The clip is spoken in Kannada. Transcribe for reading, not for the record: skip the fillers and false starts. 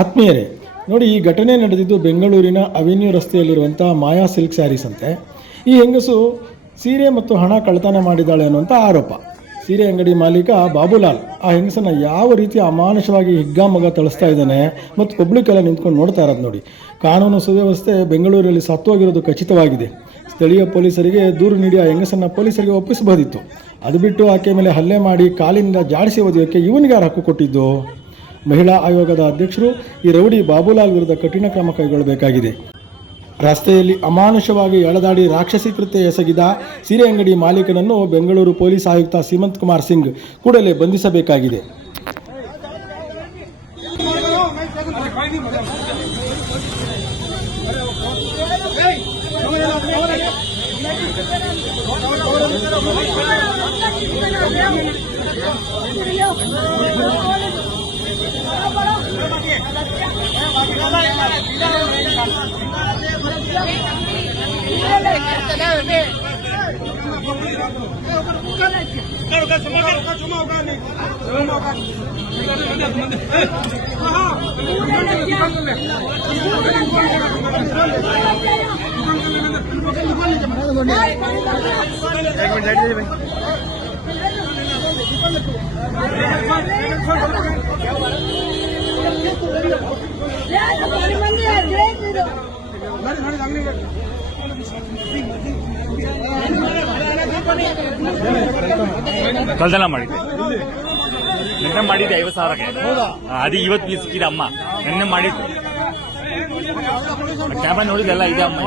ಆತ್ಮೀಯರೇ ನೋಡಿ, ಈ ಘಟನೆ ನಡೆದಿದ್ದು ಬೆಂಗಳೂರಿನ ಅವೆನ್ಯೂ ರಸ್ತೆಯಲ್ಲಿರುವಂಥ ಮಾಯಾ ಸಿಲ್ಕ್ ಸ್ಯಾರೀಸ್ ಅಂತೆ. ಈ ಹೆಂಗಸು ಸೀರೆ ಮತ್ತು ಹಣ ಕಳ್ಳತನ ಮಾಡಿದ್ದಾಳೆ ಅನ್ನುವಂಥ ಆರೋಪ. ಸೀರೆ ಅಂಗಡಿ ಮಾಲೀಕ ಬಾಬುಲಾಲ್ ಆ ಹೆಂಗಸನ್ನು ಯಾವ ರೀತಿ ಅಮಾನುಷವಾಗಿ ಹಿಗ್ಗಾಮಗ ಥಳಿಸ್ತಾ ಇದ್ದಾನೆ ಮತ್ತು ಪಬ್ಲಿಕ್ ಎಲ್ಲ ನಿಂತ್ಕೊಂಡು ನೋಡ್ತಾ ಇರೋದು ನೋಡಿ. ಕಾನೂನು ಸುವ್ಯವಸ್ಥೆ ಬೆಂಗಳೂರಲ್ಲಿ ಸತ್ತೋಗಿರೋದು ಖಚಿತವಾಗಿದೆ. ಸ್ಥಳೀಯ ಪೊಲೀಸರಿಗೆ ದೂರು ನೀಡಿ ಆ ಹೆಂಗಸನ್ನು ಪೊಲೀಸರಿಗೆ ಒಪ್ಪಿಸಬಹುದಿತ್ತು. ಅದು ಬಿಟ್ಟು ಆಕೆ ಮೇಲೆ ಹಲ್ಲೆ ಮಾಡಿ ಕಾಲಿನಿಂದ ಜಾಡಿಸಿ ಒದೆಯೋಕ್ಕೆ ಇವನಿಗೆ ಯಾರು ಹಕ್ಕು ಕೊಟ್ಟಿದ್ದು? ಮಹಿಳಾ ಆಯೋಗದ ಅಧ್ಯಕ್ಷರು ಈ ರೌಡಿ ಬಾಬುಲಾಲ್ ವಿರುದ್ಧ ಕಠಿಣ ಕ್ರಮ ಕೈಗೊಳ್ಳಬೇಕಾಗಿದೆ. ರಸ್ತೆಯಲ್ಲಿ ಅಮಾನುಷವಾಗಿ ಎಳೆದಾಡಿ ರಾಕ್ಷಸಿ ಕೃತ್ಯ ಎಸಗಿದ ಸೀರೆ ಅಂಗಡಿ ಮಾಲೀಕನನ್ನು ಬೆಂಗಳೂರು ಪೊಲೀಸ್ ಆಯುಕ್ತ ಸೀಮಂತ್ ಕುಮಾರ್ ಸಿಂಗ್ ಕೂಡಲೇ ಬಂಧಿಸಬೇಕಾಗಿದೆ. ಕಳ್ತನ ಮಾಡಿದ್ದೆ, ನಿನ್ನೆ ಮಾಡಿದ್ದೆ 50,000ಕ್ಕೆ. ಅದು ಇವತ್ತು ಸಿಕ್ಕಿದ ಅಮ್ಮ ನಿನ್ನೆ ಮಾಡಿದ್ದು. ಕ್ಯಾಮರಾ ನೋಡಿದೆಲ್ಲ ಇದೆ ಅಮ್ಮ.